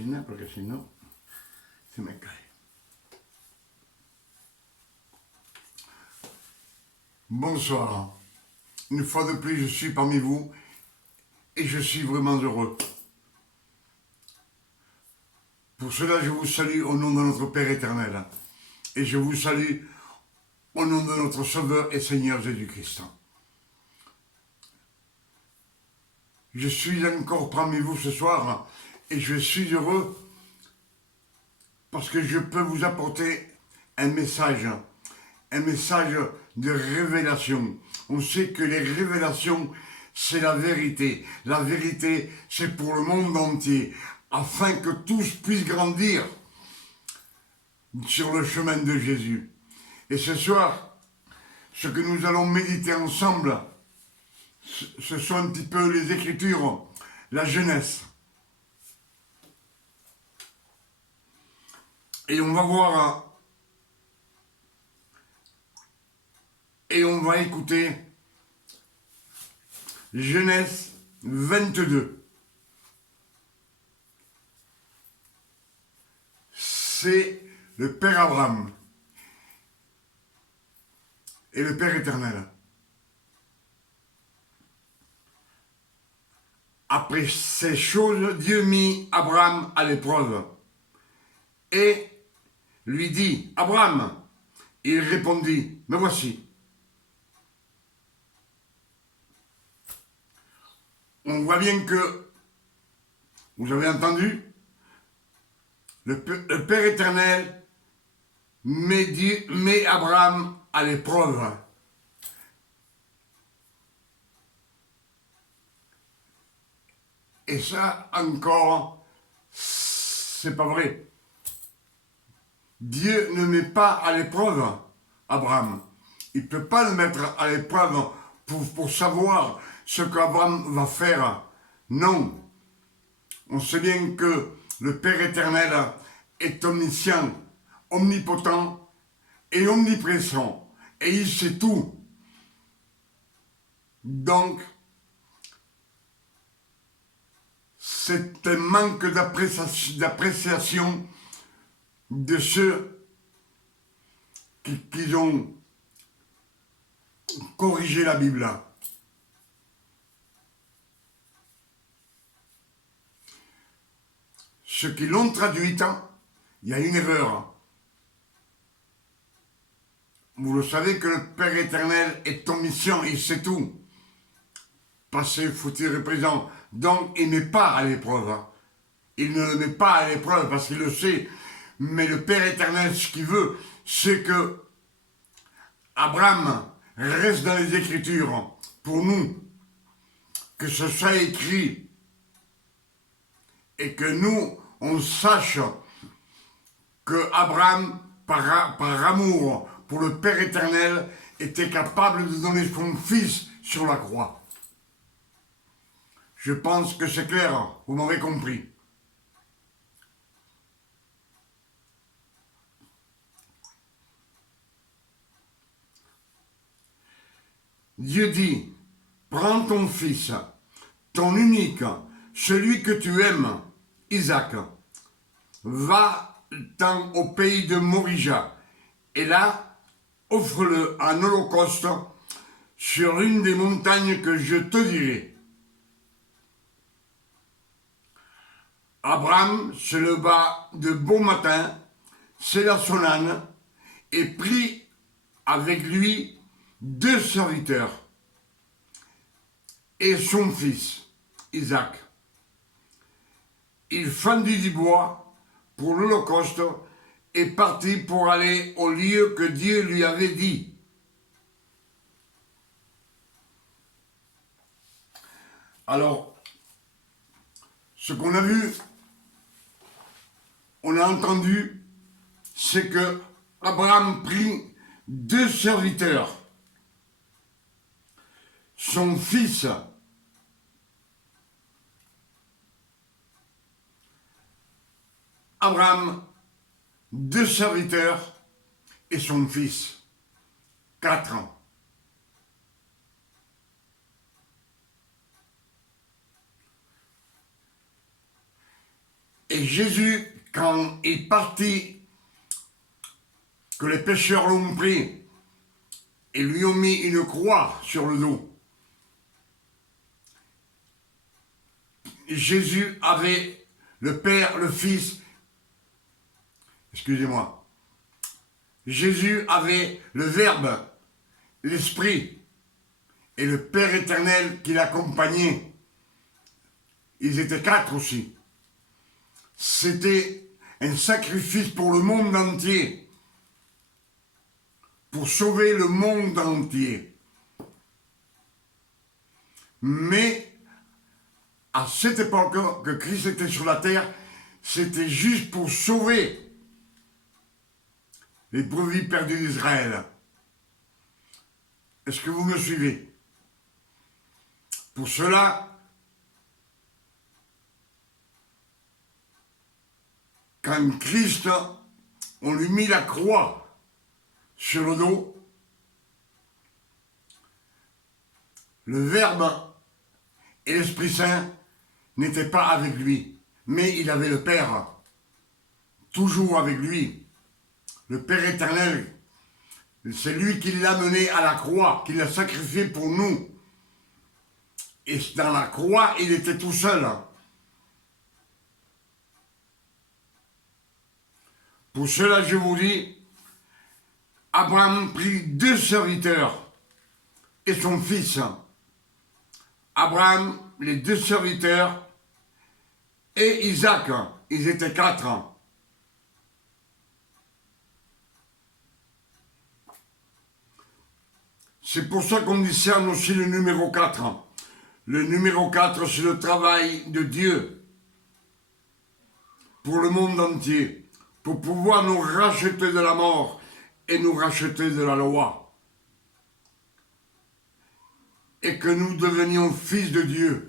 cucina porque si no se me cae. Bonsoir. Une fois de plus, je suis parmi vous et je suis vraiment heureux. Pour cela, je vous salue au nom de notre Père éternel et je vous salue au nom de notre Sauveur et Seigneur Jésus-Christ. Je suis encore parmi vous ce soir et je suis heureux parce que je peux vous apporter un message de révélation. On sait que les révélations, c'est la vérité. La vérité, c'est pour le monde entier, afin que tous puissent grandir sur le chemin de Jésus. Et ce soir, ce que nous allons méditer ensemble, ce sont un petit peu les Écritures, la Genèse. Et on va voir, et on va écouter Genèse 22. C'est le Père Abraham et le Père éternel. Après ces choses, Dieu mit Abraham à l'épreuve et lui dit, Abraham, il répondit, me voici. On voit bien que, vous avez entendu, le Père éternel met Abraham à l'épreuve. Et ça, encore, c'est pas vrai. Dieu ne met pas à l'épreuve Abraham. Il ne peut pas le mettre à l'épreuve pour savoir ce qu'Abraham va faire. Non. On sait bien que le Père éternel est omniscient, omnipotent et omniprésent. Et il sait tout. Donc, c'est un manque d'appréciation de ceux qui ont corrigé la Bible. Ceux qui l'ont traduite, il y a une erreur. Vous le savez que le Père éternel est omniscient, il sait tout. Passé, futur et présent. Donc, il ne met pas à l'épreuve. Il ne le met pas à l'épreuve parce qu'il le sait. Mais le Père éternel, ce qu'il veut, c'est que Abraham reste dans les Écritures pour nous. Que ce soit écrit et que nous, on sache que Abraham, par amour pour le Père éternel, était capable de donner son fils sur la croix. Je pense que c'est clair, vous m'aurez compris. Dieu dit, prends ton fils, ton unique, celui que tu aimes, Isaac, va-t'en au pays de Morija, et là, offre-le en holocauste sur une des montagnes que je te dirai. Abraham se leva de bon matin, sella son âne, et prit avec lui 2 serviteurs et son fils, Isaac. Il fendit du bois pour l'holocauste et partit pour aller au lieu que Dieu lui avait dit. Alors, ce qu'on a vu, on a entendu, c'est que Abraham prit 2 serviteurs, son fils, Abraham, 2 serviteurs et son fils, 4 ans. Et Jésus, quand il est parti, que les pécheurs l'ont pris et lui ont mis une croix sur le dos, Jésus avait le Père, le Fils, excusez-moi, Jésus avait le Verbe, l'Esprit et le Père éternel qui l'accompagnait. Ils étaient 4 aussi. C'était un sacrifice pour le monde entier, pour sauver le monde entier. Mais à cette époque que Christ était sur la terre, c'était juste pour sauver les brebis perdues d'Israël. Est-ce que vous me suivez? Pour cela, quand Christ, on lui mit la croix sur le dos, le Verbe et l'Esprit Saint n'étaient pas avec lui, mais il avait le Père, toujours avec lui. Le Père éternel, c'est lui qui l'a mené à la croix, qui l'a sacrifié pour nous. Et dans la croix, il était tout seul. Pour cela, je vous dis, Abraham prit 2 serviteurs et son fils. Abraham, les 2 serviteurs, et Isaac, ils étaient 4. C'est pour ça qu'on discerne aussi le numéro 4. Le numéro 4, c'est le travail de Dieu pour le monde entier, pour pouvoir nous racheter de la mort et nous racheter de la loi. Et que nous devenions fils de Dieu.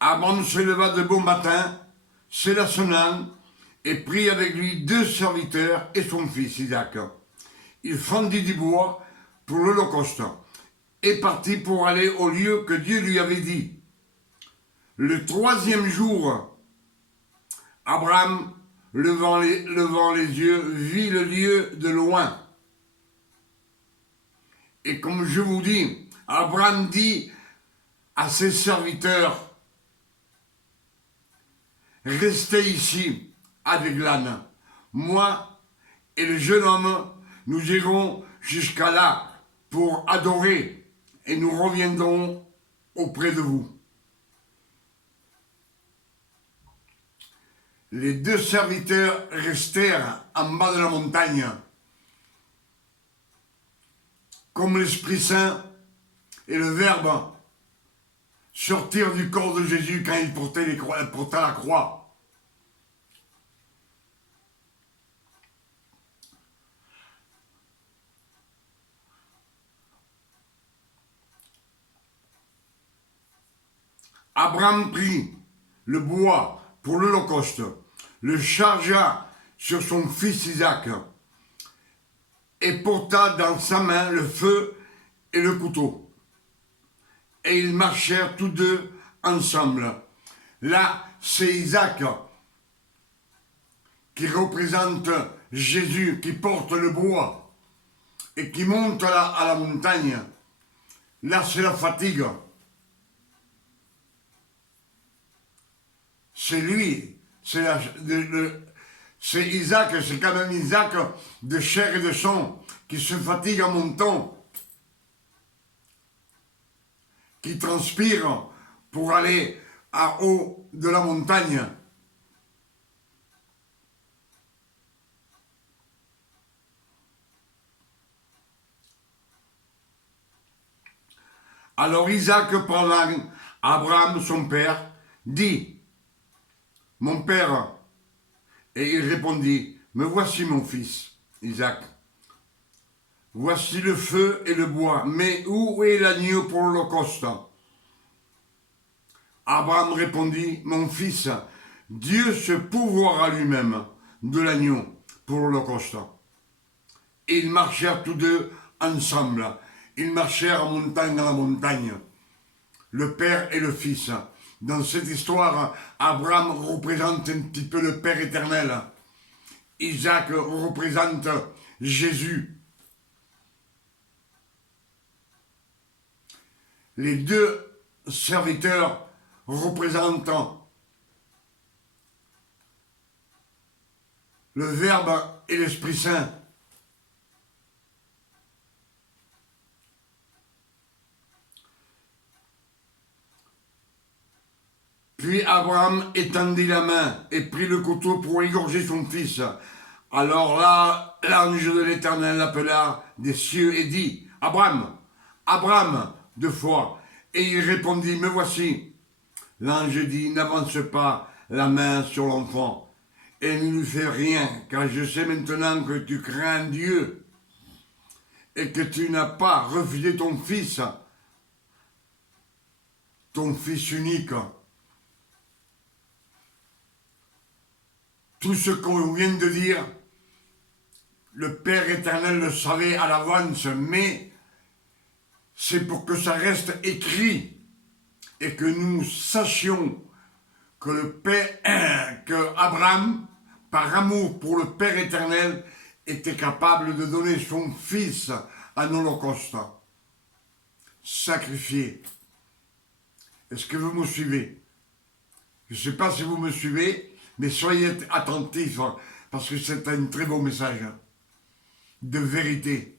Abraham se leva de bon matin, sella son âne, et prit avec lui 2 serviteurs et son fils Isaac. Il fendit du bois pour l'Holocauste et partit pour aller au lieu que Dieu lui avait dit. Le 3e jour, Abraham, levant les yeux, vit le lieu de loin. Et comme je vous dis, Abraham dit à ses serviteurs, restez ici avec l'âne. Moi et le jeune homme, nous irons jusqu'à là pour adorer et nous reviendrons auprès de vous. Les 2 serviteurs restèrent en bas de la montagne. Comme l'Esprit Saint et le Verbe sortirent du corps de Jésus quand il portait la croix. Abraham prit le bois pour l'Holocauste, le chargea sur son fils Isaac et porta dans sa main le feu et le couteau. Et ils marchèrent tous 2 ensemble. Là, c'est Isaac qui représente Jésus, qui porte le bois et qui monte à la montagne. Là, c'est la fatigue. C'est lui, c'est Isaac, c'est quand même Isaac de chair et de sang, qui se fatigue en montant, qui transpire pour aller à haut de la montagne. Alors Isaac parlant à Abraham, son père, dit, « Mon père », et il répondit, « Me voici mon fils, Isaac. Voici le feu et le bois, mais où est l'agneau pour l'Holocauste » Abraham répondit, « Mon fils, Dieu se pourvoira lui-même de l'agneau pour l'Holocauste. Et ils marchèrent tous deux ensemble. Ils marchèrent en montant dans la montagne, le Père et le Fils. Dans cette histoire, Abraham représente un petit peu le Père éternel. Isaac représente Jésus. Les deux serviteurs représentent le Verbe et l'Esprit Saint. Puis Abraham étendit la main et prit le couteau pour égorger son fils. Alors là, l'ange de l'Éternel l'appela des cieux et dit, « Abraham, Abraham !» deux fois. Et il répondit, « Me voici. » L'ange dit, « N'avance pas la main sur l'enfant et ne lui fais rien, car je sais maintenant que tu crains Dieu et que tu n'as pas refusé ton fils unique. » Tout ce qu'on vient de dire, le Père éternel le savait à l'avance, mais c'est pour que ça reste écrit et que nous sachions que que Abraham, par amour pour le Père éternel, était capable de donner son fils en holocauste, sacrifié. Est-ce que vous me suivez? Je ne sais pas si vous me suivez, mais soyez attentifs, parce que c'est un très beau message de vérité.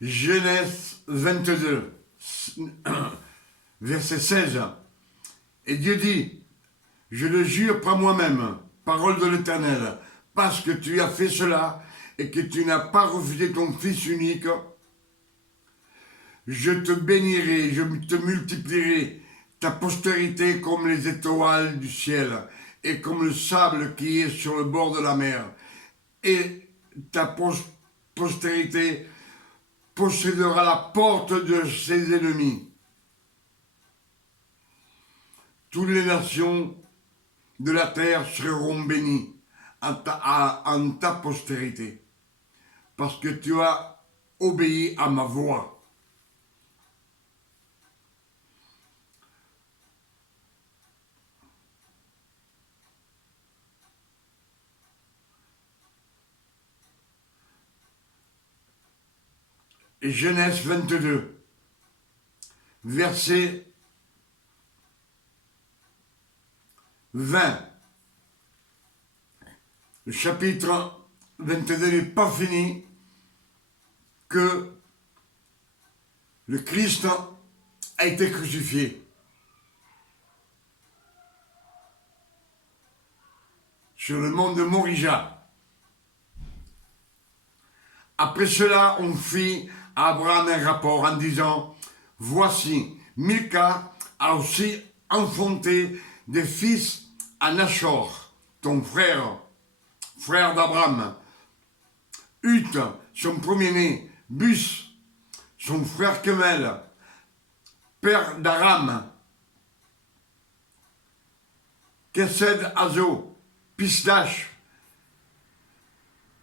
Genèse 22, verset 16. Et Dieu dit, « Je le jure par moi-même, parole de l'Éternel, parce que tu as fait cela et que tu n'as pas refusé ton fils unique, je te bénirai, je te multiplierai ta postérité comme les étoiles du ciel et comme le sable qui est sur le bord de la mer. Et ta postérité possédera la porte de ses ennemis. Toutes les nations de la terre seront bénies en ta postérité, parce que tu as obéi à ma voix. » Et Genèse 22, verset 20. Le chapitre 22 n'est pas fini que le Christ a été crucifié. Sur le mont de Morija. Après cela, on fit à Abraham un rapport en disant, « Voici, Milca a aussi enfanté des fils à Nachor, ton frère d'Abraham, Huth, son premier-né, Bus, son frère Kemel, père d'Aram, Kesed Azo, Pisdash,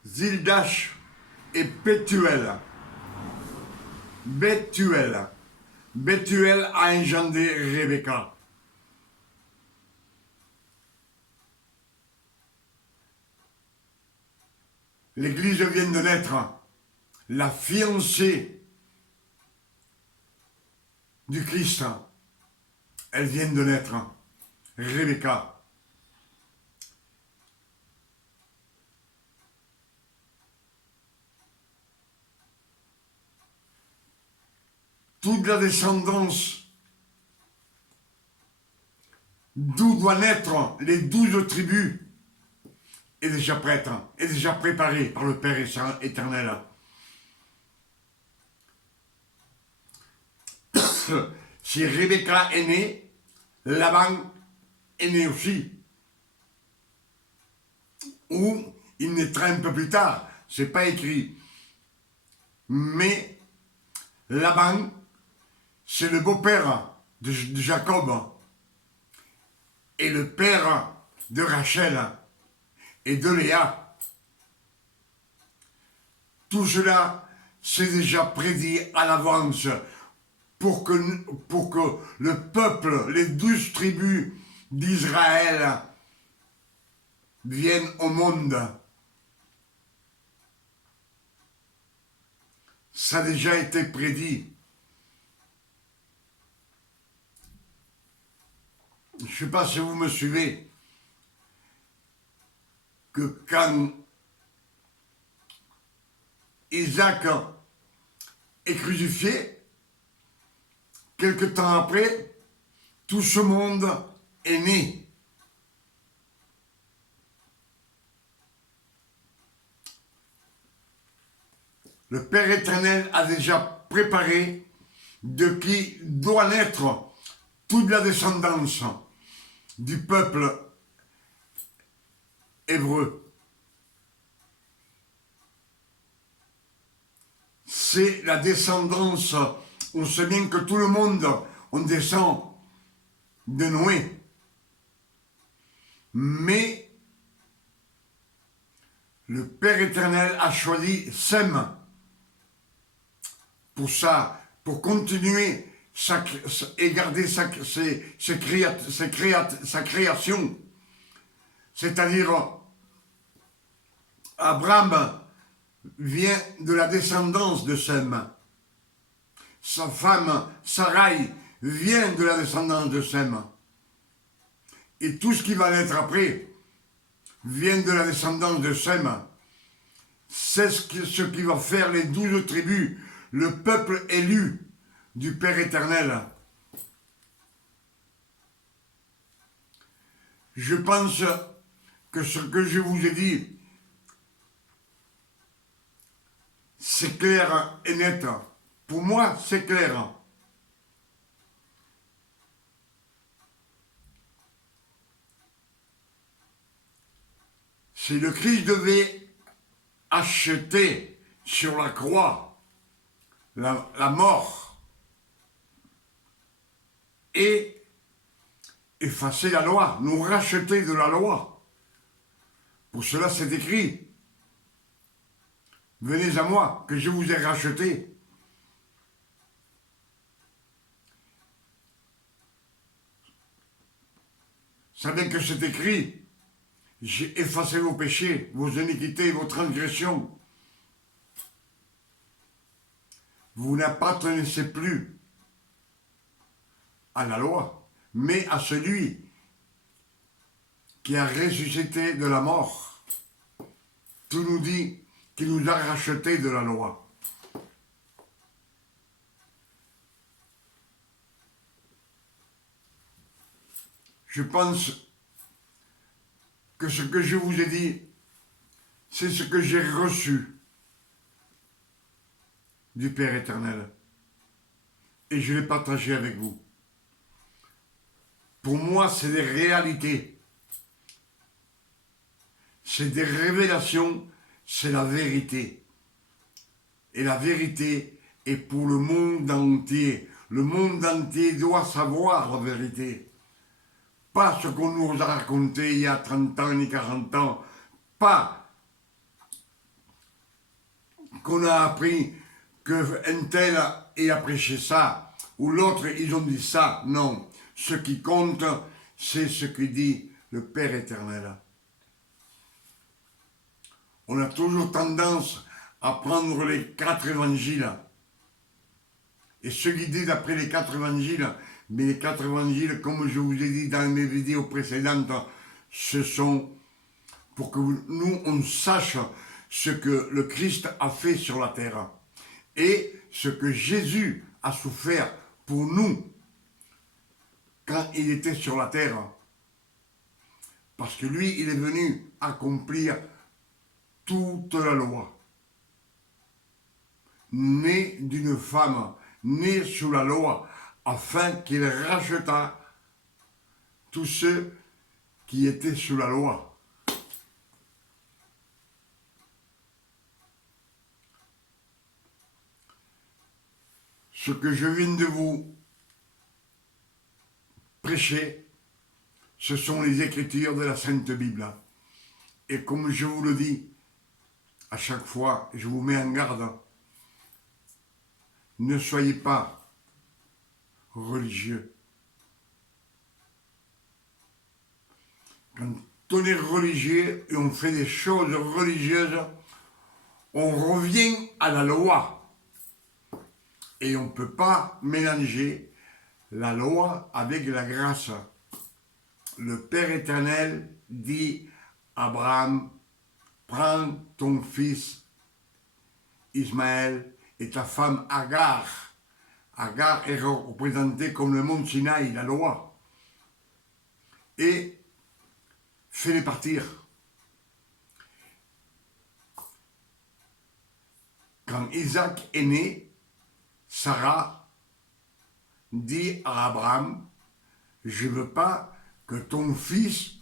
Zildash et Bethuel. Bethuel a engendré Rebecca. L'Église vient de naître, la fiancée du Christ, elle vient de naître, Rebecca. Toute la descendance d'où doivent naître les 12 tribus est déjà prête, est déjà préparée par le Père éternel. Si Rebecca est née, Laban est né aussi. Ou il naîtra un peu plus tard, c'est pas écrit. Mais Laban, c'est le beau-père de Jacob et le père de Rachel et de Léa. Tout cela, c'est déjà prédit à l'avance pour que le peuple, les 12 tribus d'Israël viennent au monde. Ça a déjà été prédit. Je ne sais pas si vous me suivez, que quand Isaac est crucifié, quelque temps après, tout ce monde est né. Le Père éternel a déjà préparé de qui doit naître toute la descendance du peuple hébreu. C'est la descendance, on sait bien que tout le monde, on descend de Noé. Mais le Père éternel a choisi Sem pour ça, pour continuer et garder sa création. C'est-à-dire, Abraham vient de la descendance de Sem. Sa femme, Sarai, vient de la descendance de Sem. Et tout ce qui va naître après vient de la descendance de Sem. C'est ce qui va faire les 12 tribus, le peuple élu du Père éternel. Je pense que ce que je vous ai dit, c'est clair et net. Pour moi, c'est clair. Si le Christ devait acheter sur la croix la mort et effacer la loi, nous racheter de la loi. Pour cela, c'est écrit. Venez à moi, que je vous ai racheté. Savez que c'est écrit. J'ai effacé vos péchés, vos iniquités, vos transgressions. Vous n'appartenez plus à la loi, mais à celui qui a ressuscité de la mort. Tout nous dit qu'il nous a rachetés de la loi. Je pense que ce que je vous ai dit, c'est ce que j'ai reçu du Père éternel. Et je l'ai partagé avec vous. Pour moi, c'est des réalités. C'est des révélations, c'est la vérité. Et la vérité est pour le monde entier. Le monde entier doit savoir la vérité. Pas ce qu'on nous a raconté il y a 30 ans ni 40 ans. Pas qu'on a appris qu'un tel a prêché ça, ou l'autre, ils ont dit ça. Non. Ce qui compte, c'est ce que dit le Père éternel. On a toujours tendance à prendre les 4 évangiles et se guider d'après les 4 évangiles. Mais les 4 évangiles, comme je vous ai dit dans mes vidéos précédentes, ce sont pour que nous, on sache ce que le Christ a fait sur la terre et ce que Jésus a souffert pour nous quand il était sur la terre. Parce que lui, il est venu accomplir toute la loi. Né d'une femme, né sous la loi, afin qu'il racheta tous ceux qui étaient sous la loi. ce que je viens de vous prêcher, ce sont les Écritures de la Sainte Bible. Et comme je vous le dis, à chaque fois, je vous mets en garde, ne soyez pas religieux. Quand on est religieux et on fait des choses religieuses, on revient à la loi. Et on ne peut pas mélanger la loi avec la grâce. Le Père éternel dit à Abraham, prends ton fils Ismaël et ta femme Agar. Agar est représentée comme le mont Sinaï, la loi. Et fais-les partir. Quand Isaac est né, Sarah dit à Abraham, je ne veux pas que ton fils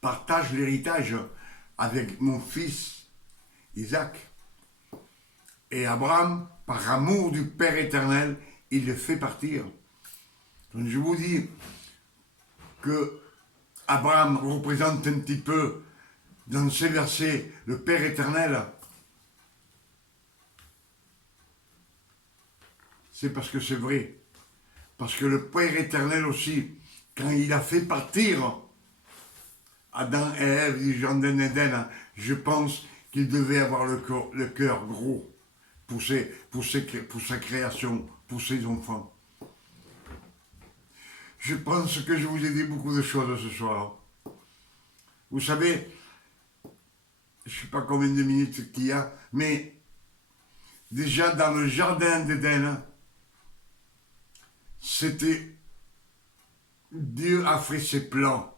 partage l'héritage avec mon fils Isaac. Et Abraham, par amour du Père éternel, il le fait partir. Donc je vous dis que Abraham représente un petit peu, dans ces versets, le Père éternel. C'est parce que c'est vrai. Parce que le Père éternel aussi, quand il a fait partir Adam et Ève du jardin d'Éden, je pense qu'il devait avoir le cœur gros pour sa création, pour ses enfants. Je pense que je vous ai dit beaucoup de choses ce soir. Vous savez, je ne sais pas combien de minutes qu'il y a, mais déjà dans le jardin d'Éden, c'était Dieu a fait ses plans.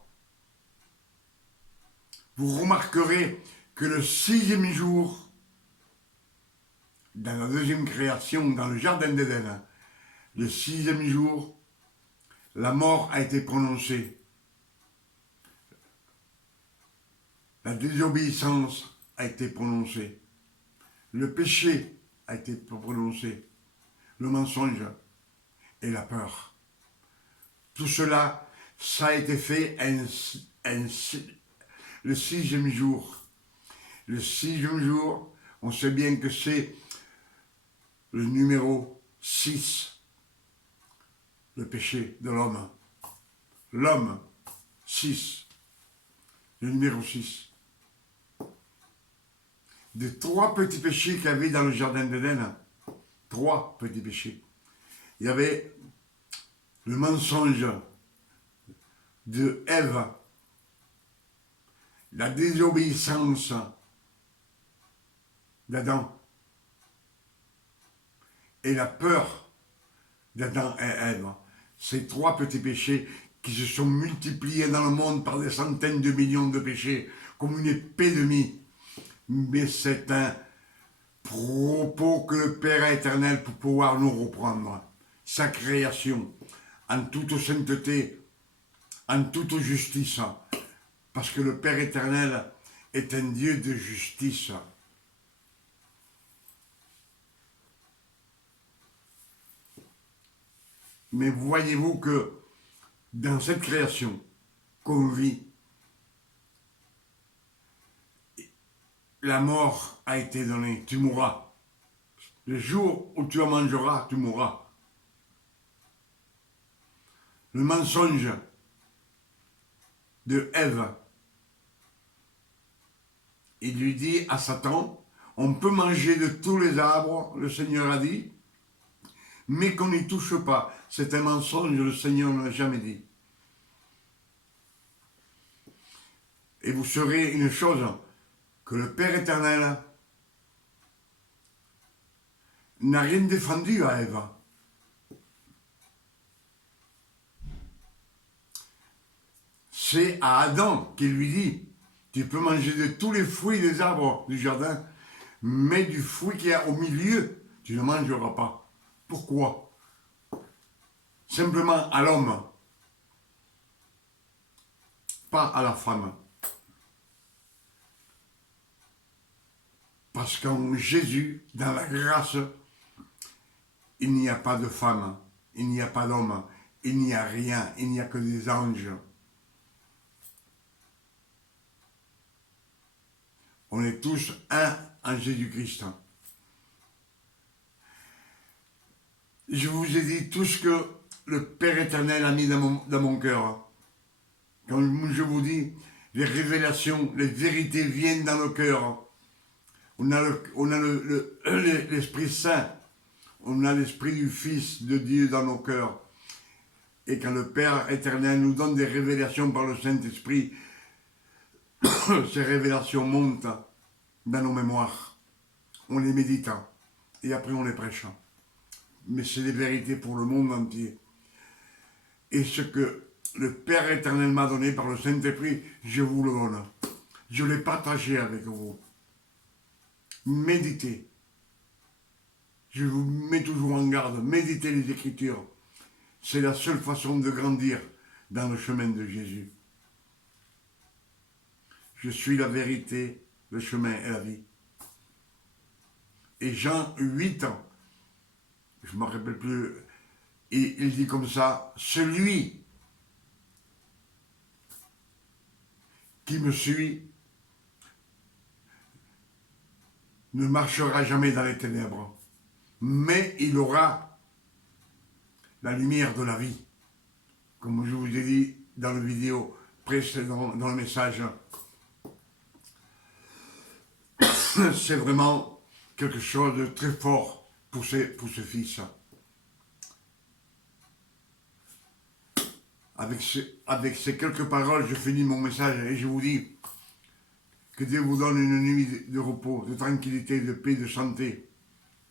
Vous remarquerez que le 6e jour, dans la deuxième création, dans le jardin d'Éden, le 6e jour, la mort a été prononcée. La désobéissance a été prononcée. Le péché a été prononcé. Le mensonge et la peur. Tout cela, ça a été fait le 6e jour. Le 6e jour, on sait bien que c'est le numéro 6, le péché de l'homme. L'homme, 6, le numéro 6. De 3 petits péchés qu'il y avait dans le jardin d'Éden, 3 petits péchés. Il y avait le mensonge de Ève, la désobéissance d'Adam et la peur d'Adam et Ève. Ces 3 petits péchés qui se sont multipliés dans le monde par des centaines de millions de péchés, comme une épidémie. Mais c'est un propos que le Père éternel pour pouvoir nous reprendre. Sa création, en toute sainteté, en toute justice. Parce que le Père éternel est un Dieu de justice. Mais voyez-vous que dans cette création qu'on vit, la mort a été donnée. Tu mourras. Le jour où tu en mangeras, tu mourras. Le mensonge de Ève, il lui dit à Satan, on peut manger de tous les arbres, le Seigneur a dit, mais qu'on n'y touche pas. C'est un mensonge, le Seigneur ne l'a jamais dit. Et vous saurez une chose, que le Père éternel n'a rien défendu à Ève. C'est à Adam qu'il lui dit, tu peux manger de tous les fruits des arbres du jardin, mais du fruit qu'il y a au milieu, tu ne mangeras pas. Pourquoi? Simplement à l'homme, pas à la femme. Parce qu'en Jésus, dans la grâce, il n'y a pas de femme, il n'y a pas d'homme, il n'y a rien, il n'y a que des anges. On est tous un en Jésus-Christ. Je vous ai dit tout ce que le Père éternel a mis dans mon cœur. Comme je vous dis, les révélations, les vérités viennent dans le cœur. On a l'Esprit Saint, on a l'Esprit du Fils de Dieu dans nos cœurs. Et quand le Père éternel nous donne des révélations par le Saint-Esprit, ces révélations montent dans nos mémoires. On les médite et après on les prêche. Mais c'est des vérités pour le monde entier. Et ce que le Père éternel m'a donné par le Saint-Esprit, je vous le donne. Je l'ai partagé avec vous. Méditez. Je vous mets toujours en garde. Méditez les Écritures. C'est la seule façon de grandir dans le chemin de Jésus. Je suis la vérité, le chemin et la vie. Et Jean 8 ans, je ne me rappelle plus, et il dit comme ça, celui qui me suit ne marchera jamais dans les ténèbres, mais il aura la lumière de la vie. Comme je vous ai dit dans la vidéo précédente, dans le message, c'est vraiment quelque chose de très fort pour ce fils. Avec ces quelques paroles, je finis mon message et je vous dis que Dieu vous donne une nuit de repos, de tranquillité, de paix, de santé,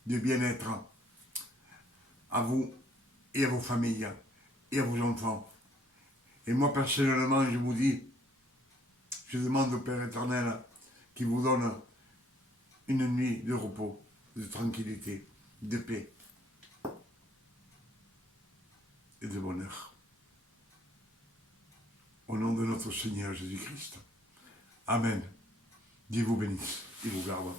de bien-être à vous et à vos familles et à vos enfants. Et moi personnellement, je vous dis, je demande au Père éternel qui vous donne une nuit de repos, de tranquillité, de paix et de bonheur. Au nom de notre Seigneur Jésus-Christ. Amen. Dieu vous bénisse et vous garde.